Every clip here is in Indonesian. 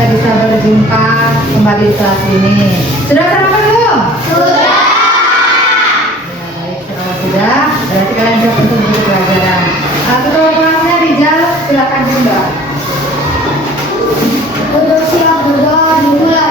kita bisa berjumpa kembali di kelas ini. Sudah sarapan belum? Sudah. Ya, baik, kalau sudah, berarti kalian siap untuk mengikuti pelajaran. Ketua kelasnya Rijal, silakan Bunda. Untuk siap berdoa dimulai.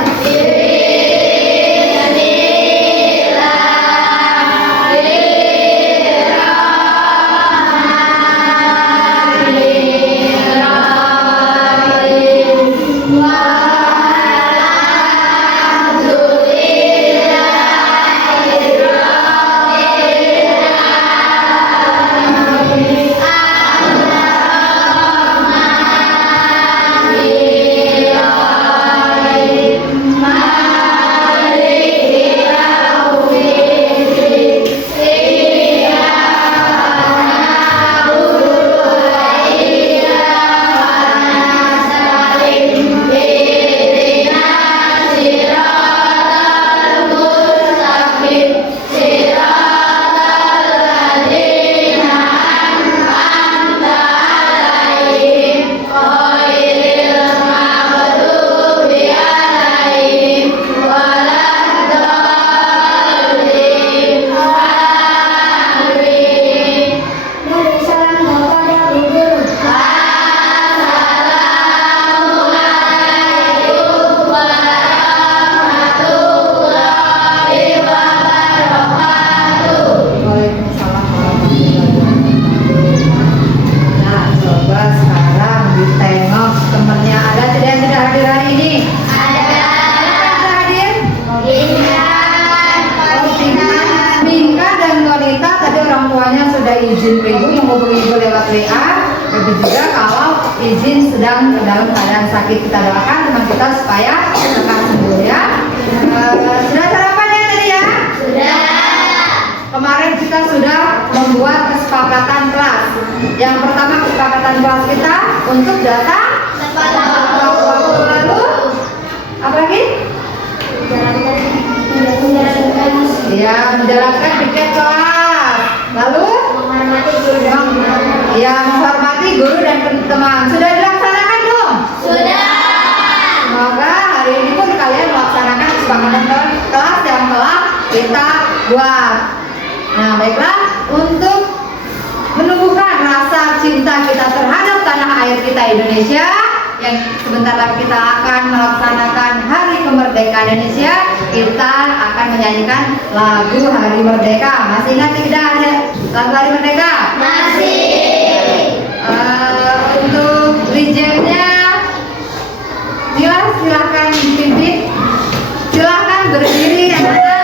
Izin ke ibu menghubungi ibu lewat WA. Begitu juga kalau izin sedang dalam keadaan sakit, kita doakan teman kita supaya lekas sembuh ya. Sudah sarapan ya tadi ya? Sudah. Kemarin kita sudah membuat kesepakatan kelas. Yang pertama kesepakatan kelas kita untuk datang tepat waktu, lalu apa lagi? Ya, menjalankan piket kelas. Lalu menghormati guru dan teman. Sudah dilaksanakan belum? Sudah. Semoga hari ini pun kalian melaksanakan kesepakatan kelas yang telah kita buat. Nah, baiklah, untuk menumbuhkan rasa cinta kita terhadap tanah air kita Indonesia, yang sebentar lagi kita akan melaksanakan Hari Kemerdekaan Indonesia, kita akan menyanyikan lagu Hari Merdeka. Masih ingat tidak ada lagu Hari Merdeka? Masih. Untuk rejectnya, silahkan dipimpin. Silahkan berdiri anak-anak.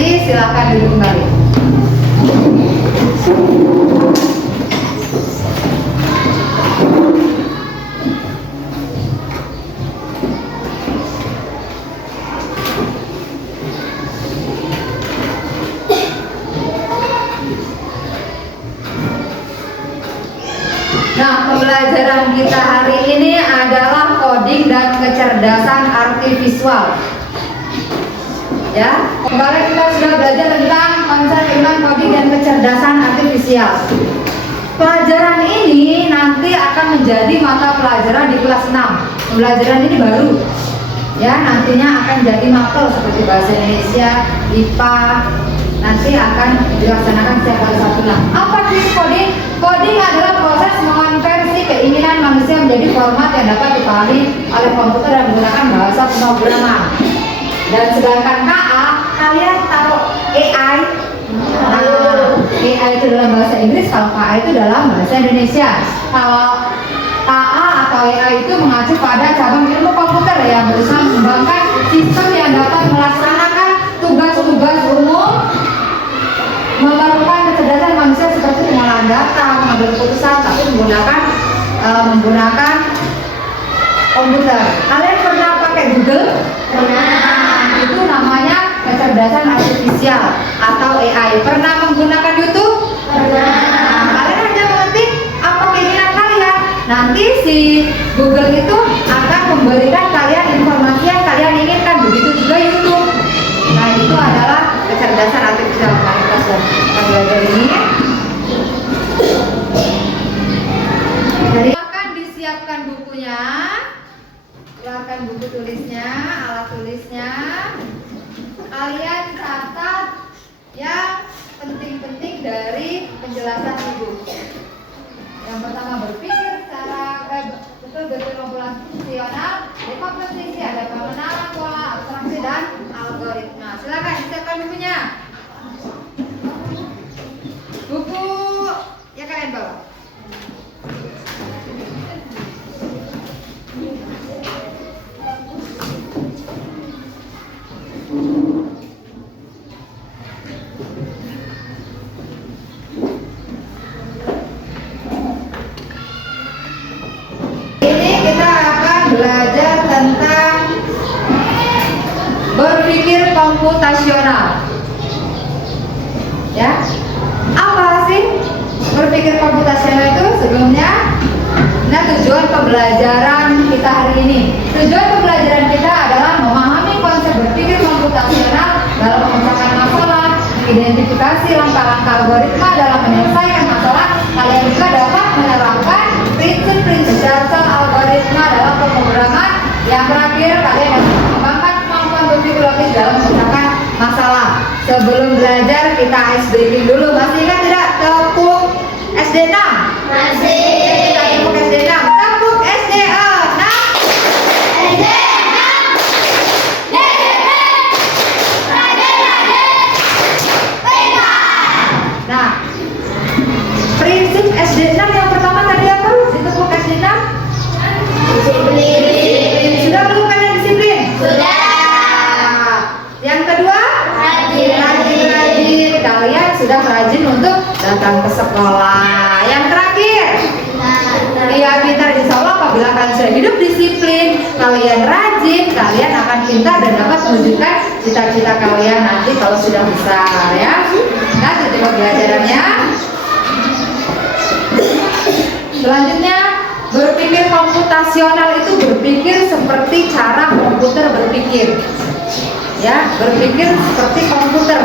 Silakan duduk kembali. Nah, pembelajaran kita hari ini adalah coding dan kecerdasan artifisial. visual. Ya, kemarin kita sudah belajar tentang konsep inline coding dan kecerdasan artifisial. Pelajaran ini nanti akan menjadi mata pelajaran di kelas 6. Pembelajaran ini baru. Ya, nantinya akan jadi mapel seperti bahasa Indonesia, IPA, nanti akan dilaksanakan setiap hari Sabtu. Apa sih coding? Coding adalah proses mengonversi keinginan manusia menjadi format yang dapat dipahami oleh komputer dan menggunakan bahasa pemrograman. Dan sedangkan KA, kalian taruh AI. Nah, AI itu dalam bahasa Inggris, kalau KA itu dalam bahasa Indonesia. Kalau KA atau AI itu mengacu pada cabang ilmu komputer yang berusaha mengembangkan sistem yang dapat melaksanakan tugas-tugas umum, memerlukan kecerdasan manusia seperti pengolahan data, mengambil keputusan, tapi menggunakan komputer. Kalian pernah pakai Google? Pernah. Itu namanya kecerdasan artifisial atau AI. Pernah menggunakan YouTube? Pernah. Kalian hanya mengetik apa keinginan kalian. Nanti si Google itu akan memberikan kalian informasi yang kalian inginkan. Begitu juga YouTube. Nah, itu adalah kecerdasan artifisial. Mari kita belajar ini. Jadi akan disiapkan bukunya. Keluarkan buku tulisnya, alat tulisnya. Kalian catat yang penting-penting dari penjelasan ibu. Yang pertama, berpikir secara betul-betul komputasional, dekomposisi, ada pengenalan pola, abstraksi dan algoritma. Silakan siapkan bukunya. Buku ya kalian bawa. Belajar tentang berpikir komputasional. Ya, apa sih berpikir komputasional itu? Sebelumnya, nah, tujuan pembelajaran kita hari ini. Tujuan pembelajaran kita adalah memahami konsep berpikir komputasional dalam memecahkan masalah, identifikasi langkah-langkah algoritma dalam menyelesaikan masalah. Kalian juga dapat menerapkan prinsip-prinsip dasar algoritma dalam pemrograman. Yang terakhir, kalian dapat mengembangkan kemampuan berpikir logis dalam memecahkan masalah. Sebelum belajar, kita ice breaking dulu. Masih ingat tidak tepuk SD 6? Masih. Kita tepuk SD 6. Tepuk SD 6. SD 6. DDP. Nah, prinsip SD 6 yang pertama tadi apa? Ditepuk SD 6? Disiplin. Sudah belum kalian disiplin? Sudah. Nah, yang kedua? Rajin. Kalian sudah rajin untuk datang ke sekolah. Yang terakhir? Iya, pintar. Insya Allah apabila kalian sudah hidup disiplin, kalian rajin, kalian akan pintar dan dapat mewujudkan cita-cita kalian nanti kalau sudah besar, ya. Nah, itu pembelajarannya. Selanjutnya, berpikir komputasional itu berpikir seperti cara komputer berpikir. Ya, berpikir seperti komputer.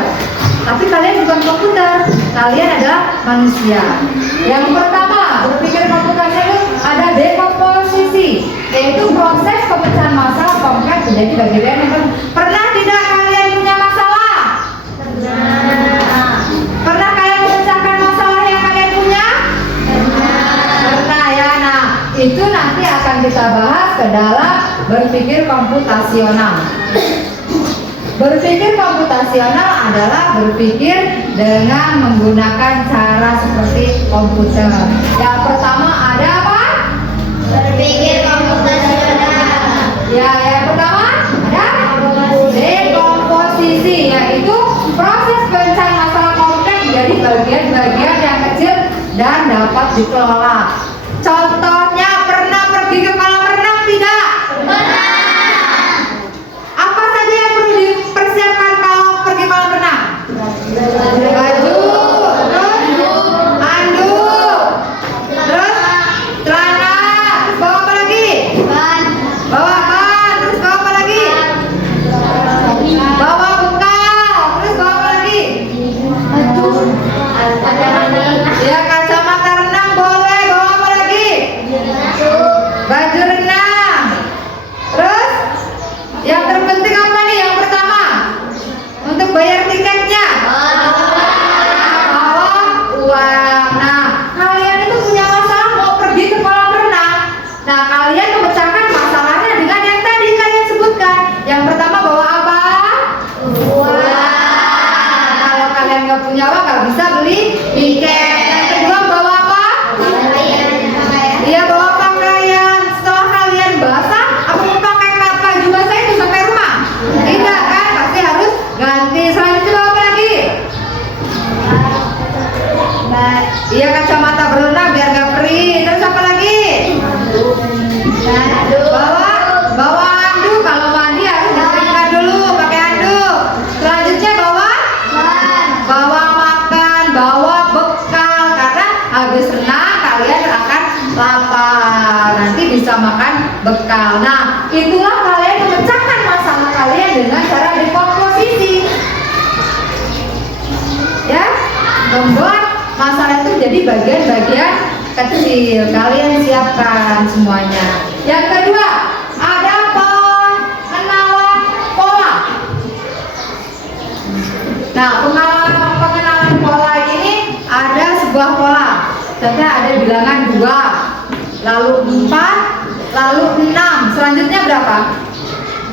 Tapi kalian bukan komputer, kalian adalah manusia. Yang pertama, berpikir komputasional ada dekomposisi, yaitu proses pemecahan masalah kompleks menjadi bagian yang pernah tidak kalian punya masalah? Pernah. Pernah kalian memecahkan masalah yang kalian punya? Pernah ya. Nah, itu nanti akan kita bahas ke dalam berpikir komputasional. Berpikir komputasional adalah berpikir dengan menggunakan cara seperti komputer. Yang pertama ada apa? Berpikir komputasional. Ya, yang pertama ada dekomposisi, yaitu proses pemecahan masalah kompleks menjadi bagian-bagian yang kecil dan dapat dikelola. Contohnya, pernah pergi ke kolam renang tidak? Pernah. Apa saja yang perlu dipersiapkan kalau pergi kolam renang? Baju, terus handuk, terus celana, terus bawa apa lagi? Bawa ban, terus bawa apa lagi? Jadi bagian-bagian kecil kalian siapkan semuanya. Yang kedua, ada pengenalan pola. Nah, pengenalan pola ini ada sebuah pola. Contohnya ada bilangan 2, lalu 4, lalu 6. Selanjutnya berapa?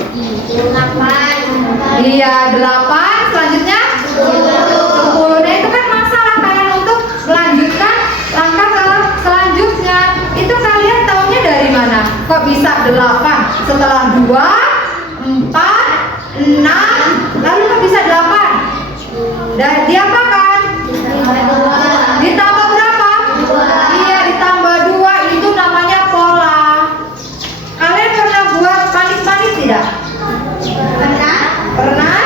8. Iya, 8. Selanjutnya 10. Nah, itu kan masalah kalian untuk melanjutkan langkah ke selanjutnya. Itu kalian taunya dari mana? Kok bisa 8? Setelah 2, 4, 6, lalu kok bisa 8? Dan diapakan? Ditambah berapa? Iya, ditambah 2. Itu namanya pola. Kalian pernah buat panik-panik tidak? Pernah?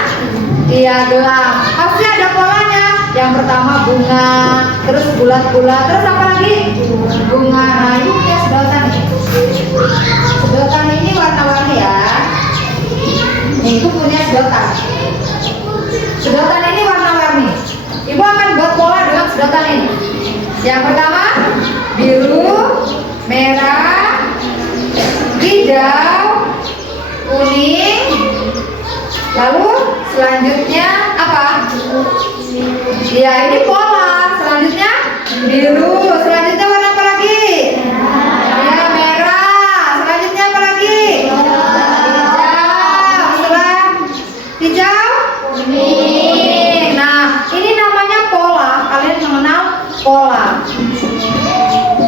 Iya, gelang. Pasti ada polanya. Yang pertama bunga, terus bulat-bulat, terus apa lagi? Bunga. Nah, ini punya sedotan. Sedotan ini warna-warni ya. Itu punya sedotan. Sedotan ini warna-warni. Ibu akan buat pola dengan sedotan ini. Yang pertama biru, merah, hijau, kuning. Lalu selanjutnya apa? Ya, ini pola. Selanjutnya biru. Selanjutnya warna apa lagi? Ya, merah. Selanjutnya apa lagi? Hijau. Setelah hijau, kuning. Nah, ini namanya pola. Kalian mengenal pola.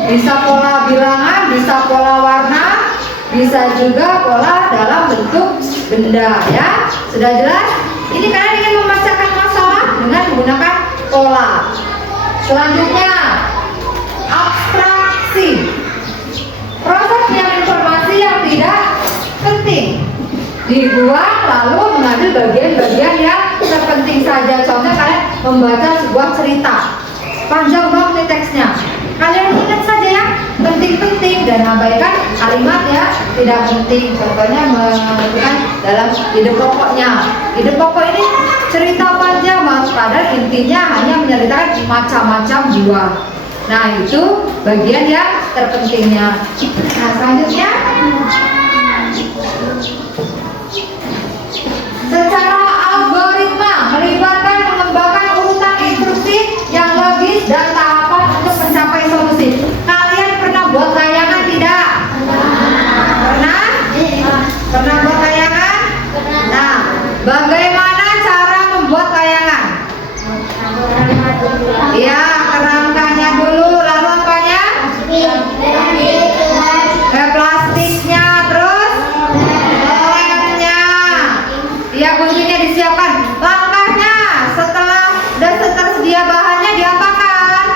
Bisa pola bilangan, bisa pola warna, bisa juga pola dalam bentuk benda, ya. Sudah jelas? Ini kalian ingin memecahkan masalah dengan menggunakan pola. Selanjutnya, abstraksi. Proses penyampaian informasi yang tidak penting dibuang lalu mengambil bagian-bagian yang terpenting saja. Contohnya kalian membaca sebuah cerita, panjang banget nih teksnya. Kalian ingat saja yang penting-penting dan abaikan kalimat ya tidak penting. Contohnya menentukan dalam ide pokoknya. Ide pokok ini cerita panjang, padahal intinya hanya menceritakan macam-macam buah. Nah, itu bagian yang terpentingnya. Nah, selanjutnya secara algoritma melibatkan mengembangkan urutan instruksi yang logis dan tahapan untuk mencapai solusi. Kalian pernah buat layangan tidak? Pernah? Pernah buat layangan? Nah, bagaimana cara membuat layangan? Ya, kerangkanya dulu, lalu apanya? Plastiknya, terus lemnya. Ya, kuncinya disiapkan. Langkahnya setelah dan tersedia bahannya diapakan?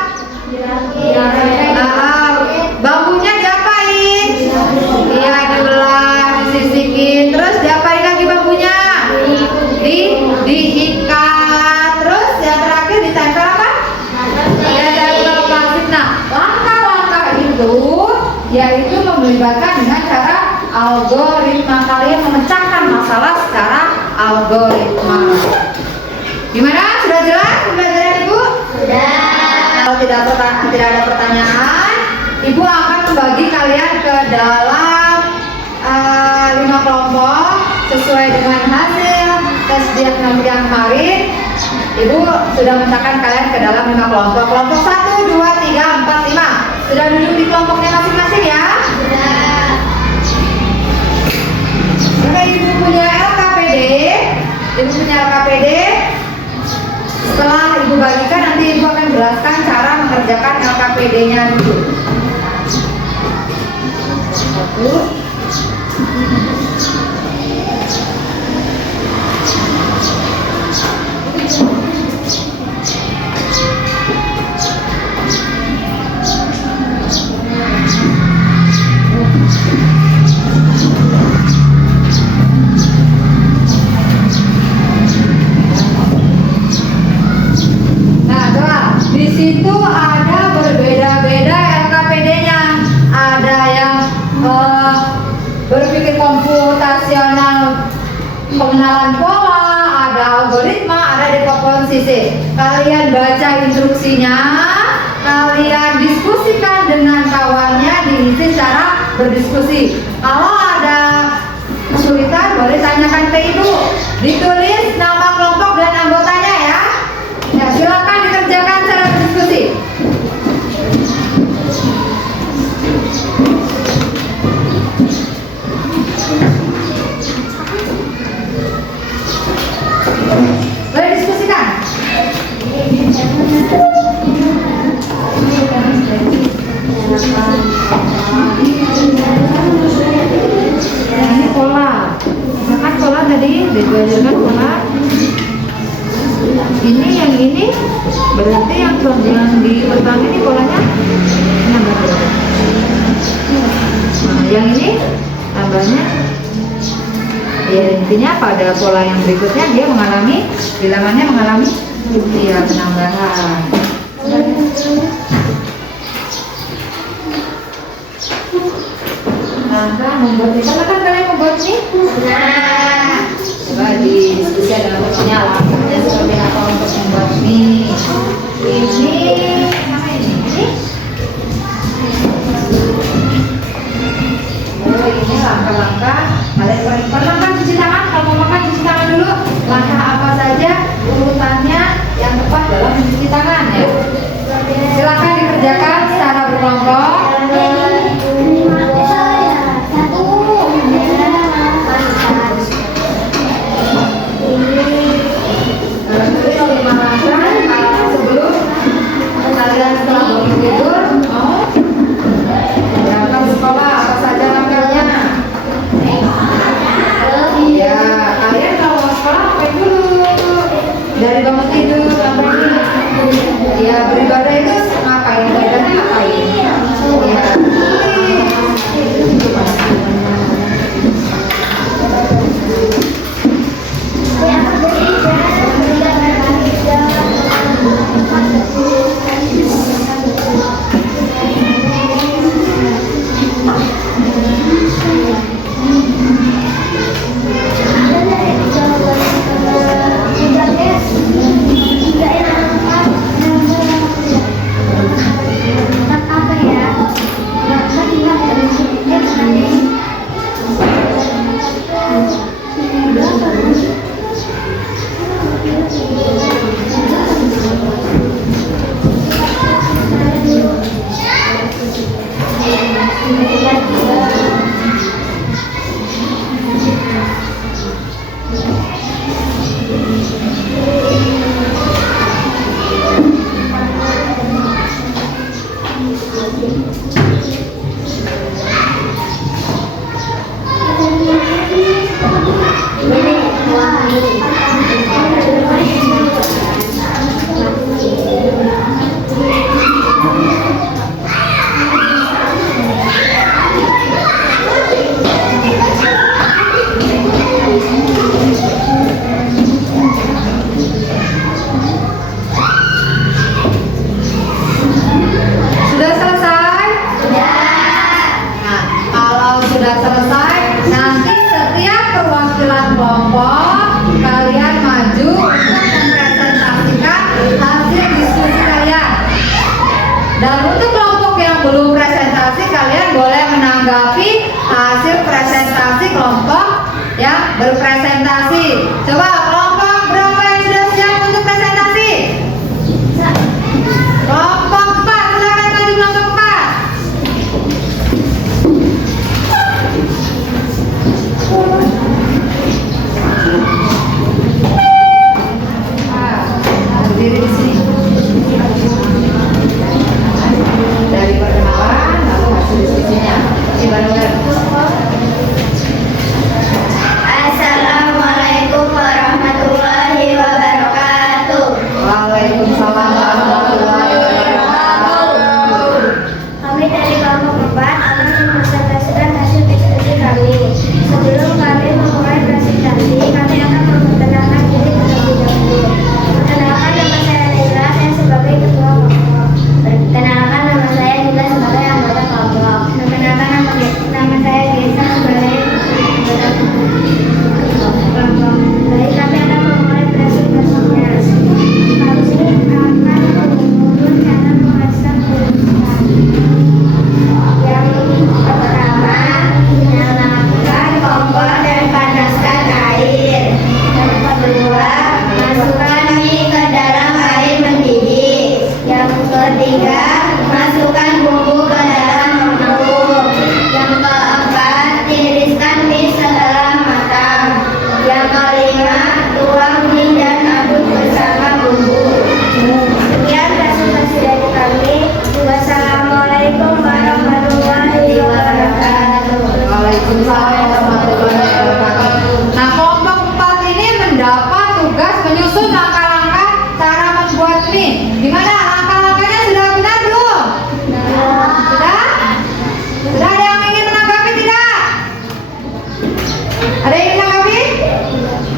Bambunya diapain? Iya, dibelah, disisikin. Terus diapain lagi bambunya? Diikat. Terus yang terakhir ditempel apa? Ya, tempel plastik. Nah, langkah-langkah itu yaitu melibatkan dengan cara algoritma. Kalian memecahkan masalah secara algoritma. Gimana? Sudah jelas pembelajaran Ibu? Sudah. Kalau tidak ada pertanyaan, Ibu akan membagi kalian ke dalam 5 kelompok sesuai dengan hasil tes diagnostik yang kemarin. Ibu sudah memecahkan kalian ke dalam 5 kelompok. Kelompok 1, 2, 3, 4, 5. Sudah duduk di kelompoknya masing-masing ya? Sudah. Oke, Ibu punya LKPD. Ibu punya LKPD. Setelah Ibu bagikan, nanti Ibu akan jelaskan cara mengerjakan LKPD-nya dulu. Satu. Di situ ada berbeda-beda LKPD-nya. Ada yang berpikir komputasional, pengenalan pola, ada algoritma, ada dekomposisi. Kalian baca instruksinya, kalian mendiskusikan dengan kawannya, diisi cara berdiskusi. Kalau ada kesulitan boleh tanyakan ke ibu. Ditulis nama kelompok dan anggotanya ya. Ya, silakan dikerjakan secara berdiskusi. Boleh diskusikan. Nah, ini pola. Misalkan pola tadi diajarkan pola. Ini yang ini berarti yang di pertama ini polanya nambah berapa? Nah, yang ini tambahnya. Ya, intinya pada pola yang berikutnya dia mengalami bilangannya mengalami penambahan. Nah, membuat ini, kan kalian membuat ini? Nah, coba diskusi dalam bentuknya langkahnya seperti apa untuk membuat ini. Ini sama ini. Oh, ini langkah-langkah. Kalian pernah kan cuci tangan? Kalau mau makan cuci tangan dulu. Langkah apa saja urutannya yang tepat dalam mencuci tangan ya? Silakan dikerjakan secara berkelompok. Sebelum kalian setelah bangun tidur mau berangkat sekolah, apa saja langkahnya? Ya, kalian kalau mau sekolah ngapain dulu? Dari bangun tidur sampai ya beribadah itu ngapain? Ibadahnya ngapain? Ya. Berpresentasi. Coba kelompok berapa yang sudah siap untuk presentasi? Kelompok 4, silakan maju kelompok 4. Berdiri di sini. Dari perkenalan lalu hasil diskusinya. Ini bareng-bareng. Assalamualaikum warahmatullahi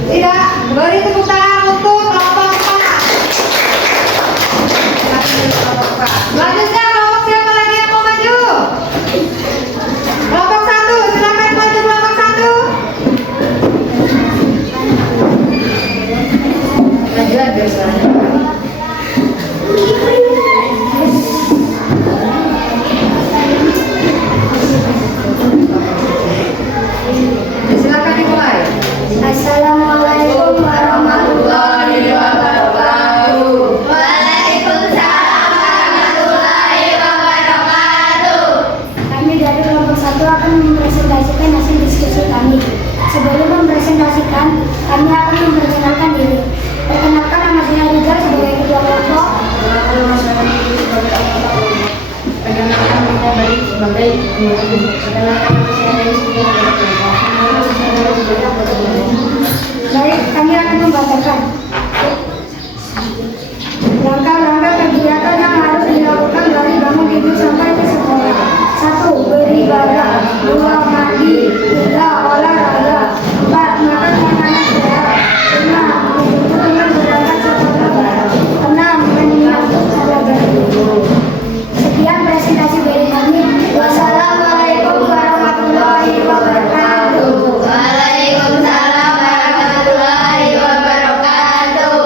Tidak, beri tepuk tangan untuk kelompok 4. Selanjutnya kelompok siapa lagi yang mau maju? Kelompok 1, silakan maju kelompok 1. Majuan biar suaranya. Silakan dimulai. Assalamualaikum warahmatullahi wabarakatuh. Waalaikumsalam warahmatullahi wabarakatuh. Kami dari kelompok 1 akan mempresentasikan hasil diskusi kami. Sebelum mempresentasikan, kami akan memperkenalkan diri. Perkenalkan, nama saya Rizal sebagai ketua kelompok. Baik, kami akan membacakan langkah-langkah kegiatan yang harus dilakukan dari bangun tidur sampai ke sekolah. 1. Beribadah. 2. Mandi. 3. Olahraga. 4. Makan makanan sehat. 5. Menjemput teman berangkat sekolah. 6. menyiapkan seragam. Sekian presentasi dari kami. Wassalamualaikum warahmatullahi wabarakatuh. Waalaikumsalam warahmatullahi wabarakatuh.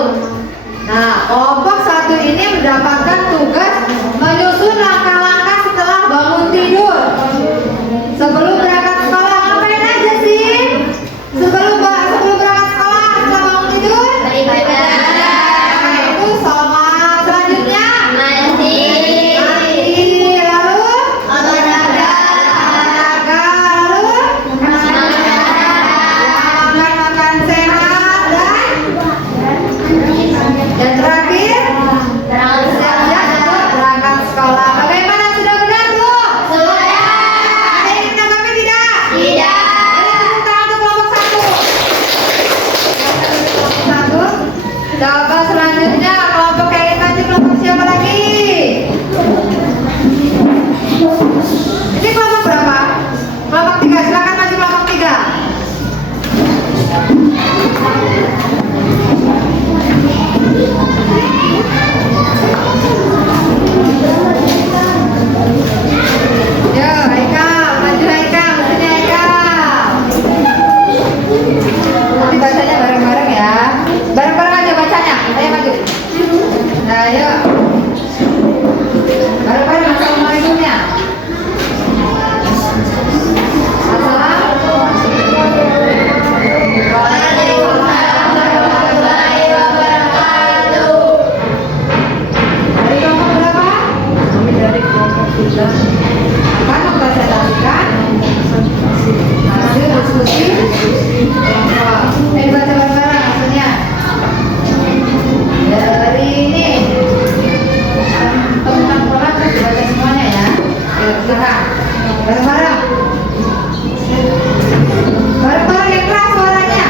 Nah, kelompok 1 ini mendapatkan tugas menyusun langkah-langkah setelah bangun tidur. Sebelum berangkat sekolah, ngapain aja sih? Sebelum berangkat sekolah, setelah bangun tidur? Beribadah. Nah, itu sholat. Selanjutnya Mandi. lalu Olahraga. lalu makan sehat dan terakhir siap-siap untuk berangkat sekolah. Bagaimana, sudah benar belum? Sudah. Ada yang menanggapi tidak? Tidak. Tepuk tangan untuk kelompok 1. Kelompok 1. Coba selanjutnya kelompok yang ingin maju, kelompok siapa lagi? Ini kelompok berapa? Kelompok 3. Silakan maju kelompok 3. Yo, Haikal, maju Haikal, sini Haikal. Nanti bacanya bareng-bareng ya. Bareng-bareng aja bacanya. Ayo maju. Nah, ayo. Bareng-bareng assalamualaikumnya. Waalaikumsalam warahmatullahi wabarakatuh. Dari kelompok berapa? Kami dari kelompok 3 akan mempresentasikan hasil diskusi kelompok. Baca bareng-bareng maksudnya. Dari ini teman-teman sekolah terus dibaca semuanya ya. Ayo silakan. Bareng-bareng. Bareng-bareng yang keras suaranya.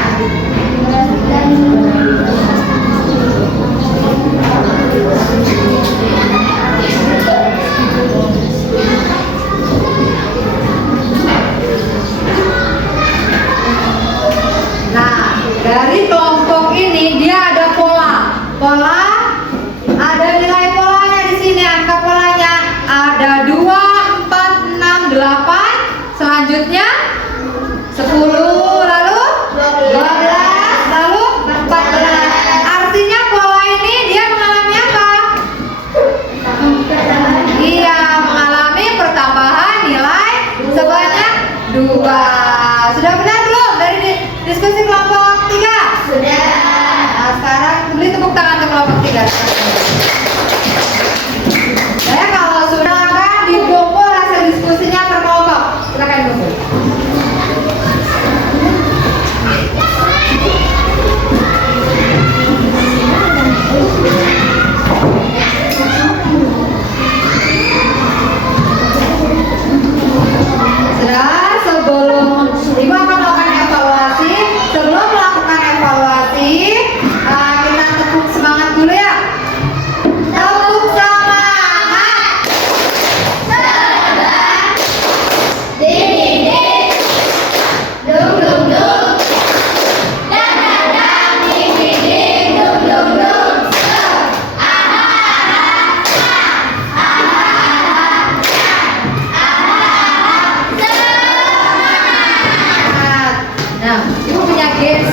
Nah, dari kelompok ini dia ada pola. Pola ada nilai polanya di sini, angka polanya ada 2, 4, 6, 8. Selanjutnya 10, lalu 12, lalu 14. Artinya pola ini dia mengalami apa? Iya, mengalami pertambahan nilai sebanyak 2. Sudah benar belum dari diskusi kelompok 3? Sudah. Nah, sekarang beri tepuk tangan untuk kelompok 3. Saya kalau sudah akan dikumpul hasil diskusinya per kelompok. Silakan kumpul. Sudah, sebelum Ibu akan melakukan evaluasi. Sebelum melakukan evaluasi, kita tepuk semangat dulu ya.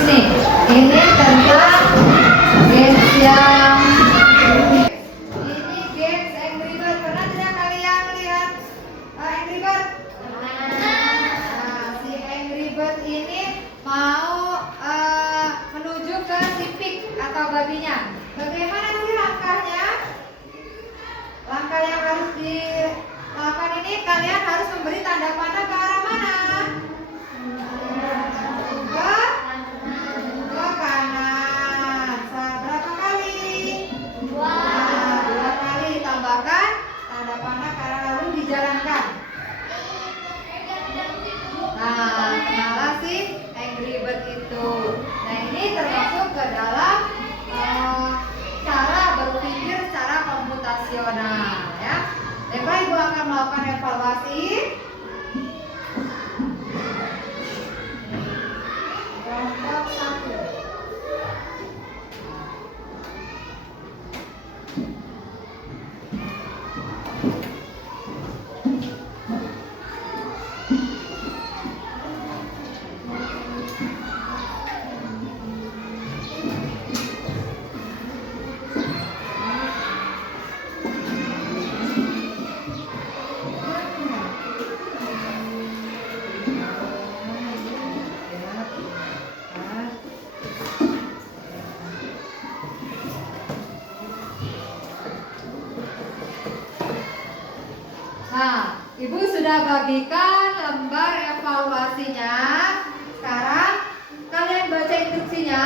nih. Ini tentang games yang ini games Angry Bird. Pernah tidak kalian lihat Angry Bird? Nah, si Angry Bird ini mau menuju ke si pig atau babinya. Bagaimana sih langkahnya? Langkah yang harus dilakukan ini, kalian harus memberi tanda panah ke arah mana? Ke kanan. Berapa kali? Dua kali. Tambahkan tanda panah ke arah lalu dijalankan. Nah, malah sih Angry Bird itu. Nah, ini termasuk ke dalam cara berpikir secara komputasional, ya. Baiklah, Ibu akan melakukan evaluasi. Kelompok 1. Nah, Ibu sudah bagikan lembar evaluasinya. Sekarang kalian baca instruksinya,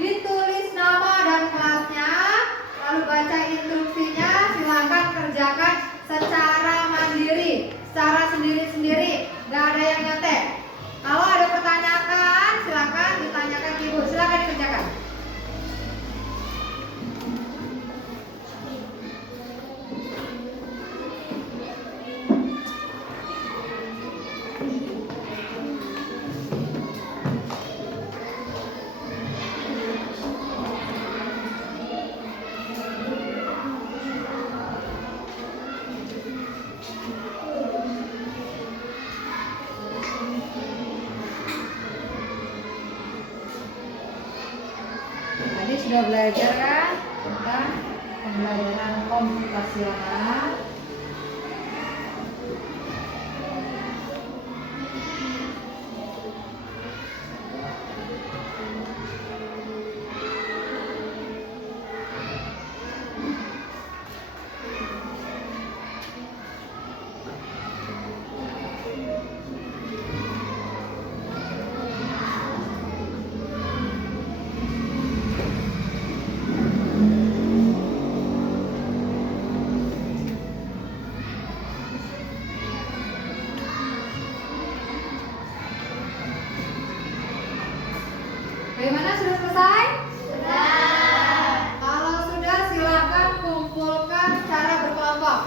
ditulis nama dan kelasnya, lalu baca instruksinya, silakan kerjakan secara mandiri, secara sendiri-sendiri, nggak ada yang ngetek. Kalau ada pertanyaan, silakan ditanyakan ke Ibu, silakan dikerjakan. Tadi sudah belajar kan tentang pembelajaran komputasional. Bagaimana, sudah selesai? Sudah. Kalau sudah, silakan kumpulkan secara berkelompok.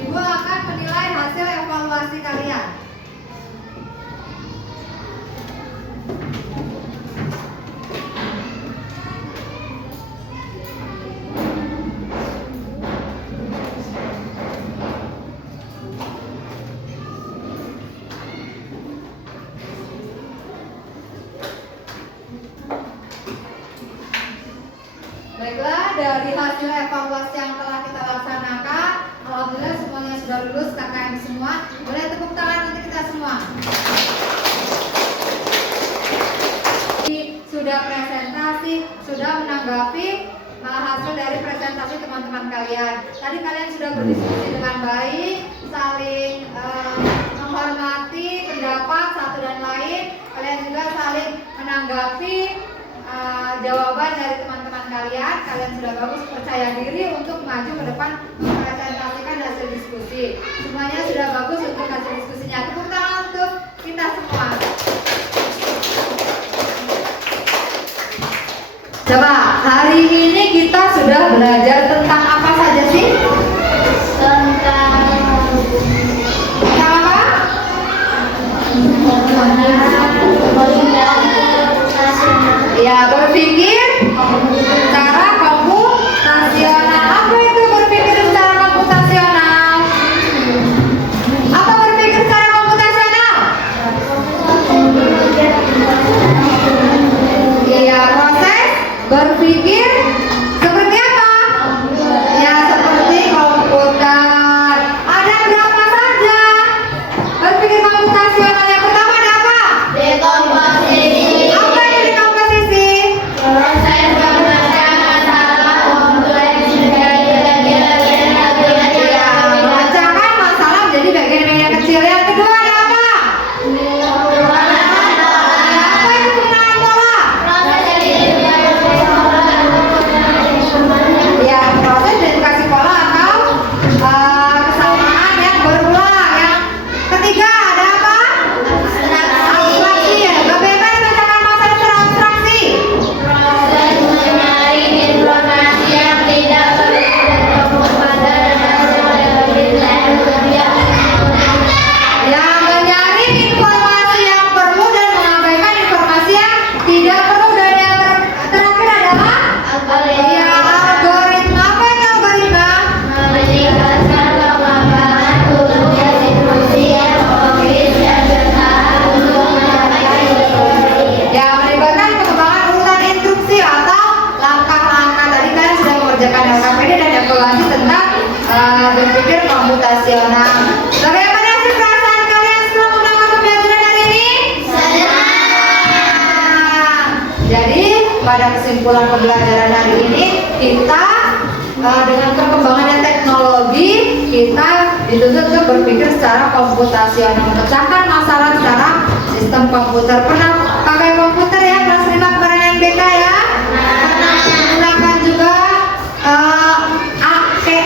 Ibu akan menilai hasil evaluasi kalian. Baiklah, dari hasil evaluasi yang telah kita laksanakan, alhamdulillah semuanya sudah lulus, KKM semua. Boleh tepuk tangan untuk kita semua. Sudah presentasi, sudah menanggapi hasil dari presentasi teman-teman kalian. Tadi kalian sudah berdiskusi dengan baik, saling menghormati pendapat satu dan lain. Kalian juga saling menanggapi jawaban dari teman-teman kalian. Kalian sudah bagus, percaya diri untuk maju ke depan mempresentasikan hasil diskusi. Semuanya sudah bagus untuk hasil diskusinya. Tepuk tangan untuk kita semua. Coba, hari ini kita sudah belajar tentang apa saja sih? Tentang Tentang apa? Ya, berpikir secara komputasional. Apa itu berpikir secara komputasional? Apa berpikir secara komputasional? Iya, proses berpikir seperti apa? Ya, seperti komputer. Ada berapa saja? Berpikir komputasional yang pertama ada apa? dekomposisi, Apa itu dekomposisi? proses memecah masalah kompleks menjadi bagian-bagian Ya, memecahkan masalah menjadi bagian-bagian kecil. Yang kedua ada apa? Ya, apa itu penggunaan pola? Ya, proses identifikasi pola atau kesamaan yang berulang. Yang ketiga ada apa? Abstraksi. Ya, bagaimana memecahkan masalah secara abstraksi? proses menyaring informasi yang tidak perlu pada Yang menyaring informasi yang perlu dan mengabaikan informasi yang tidak perlu. Dan yang terakhir adalah ya, algoritma. Apa itu algoritma? meningkatkan kemampuan turunnya instruksi yang logis dan bertahap untuk mencapai instruksi. Yang melibatkan pengembangan urutan instruksi atau langkah-langkah. Tadi kalian sudah mengerjakan LKPD dan evaluasi tentang berpikir komputasional. Bagaimana sih perasaan kalian setelah mendengar pembelajaran hari ini? Senang. Jadi pada kesimpulan pembelajaran hari ini kita dengan perkembangannya teknologi kita dituntut untuk berpikir secara komputasional, memecahkan masalah secara sistem komputer. Pernah pakai komputer ya kelas 5 kemarin NBK ya? Pernah menggunakan juga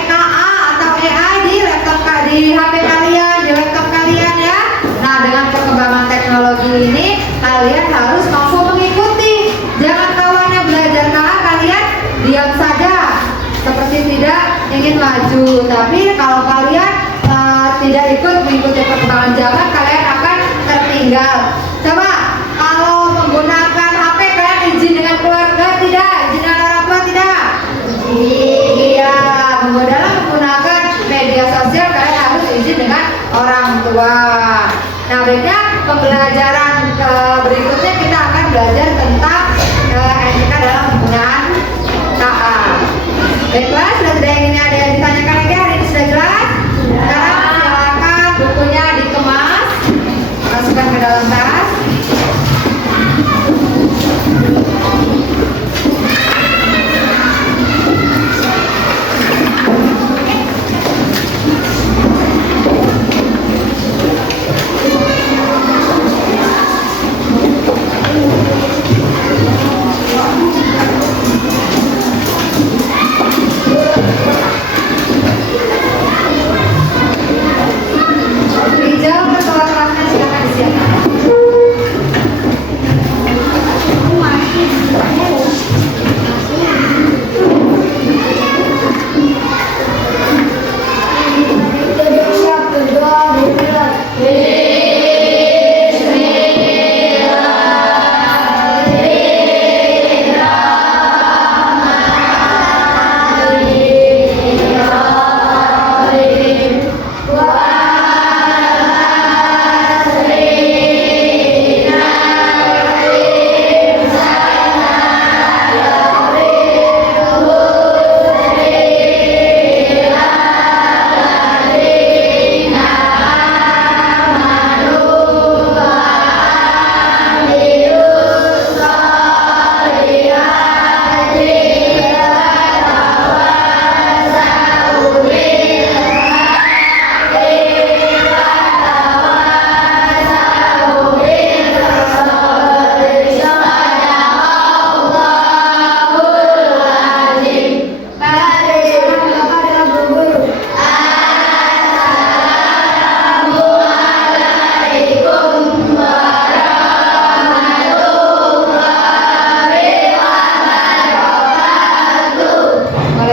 KA atau AI di laptop di HP kalian, di laptop kalian ya. Nah, dengan perkembangan teknologi ini kalian harus mampu mengikuti. Jangan kawannya belajar kalah kalian diam saja seperti tidak ingin maju. Tapi kalau kalian tidak ikut mengikuti perkembangan zaman, kalian akan tertinggal. Coba kalau menggunakan HP kalian izin dengan keluarga tidak? Izin dengan orang tua tidak? Iya, dalam menggunakan media sosial kalian harus izin dengan orang tua. Nah, berikutnya pembelajaran berikutnya kita akan belajar tentang etika dalam penggunaan KA. Baiklah, sudah tidak ingin ada yang ditanyakan lagi, hari ini sudah jelas? Sekarang silakan bukunya dikemas, masukkan ke dalam tas.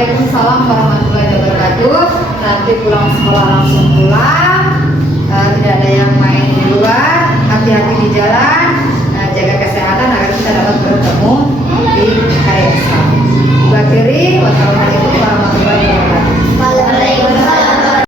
Waalaikumsalam warahmatullahi wabarakatuh. Nanti pulang sekolah langsung pulang. Tidak ada yang main di luar. Hati-hati di jalan.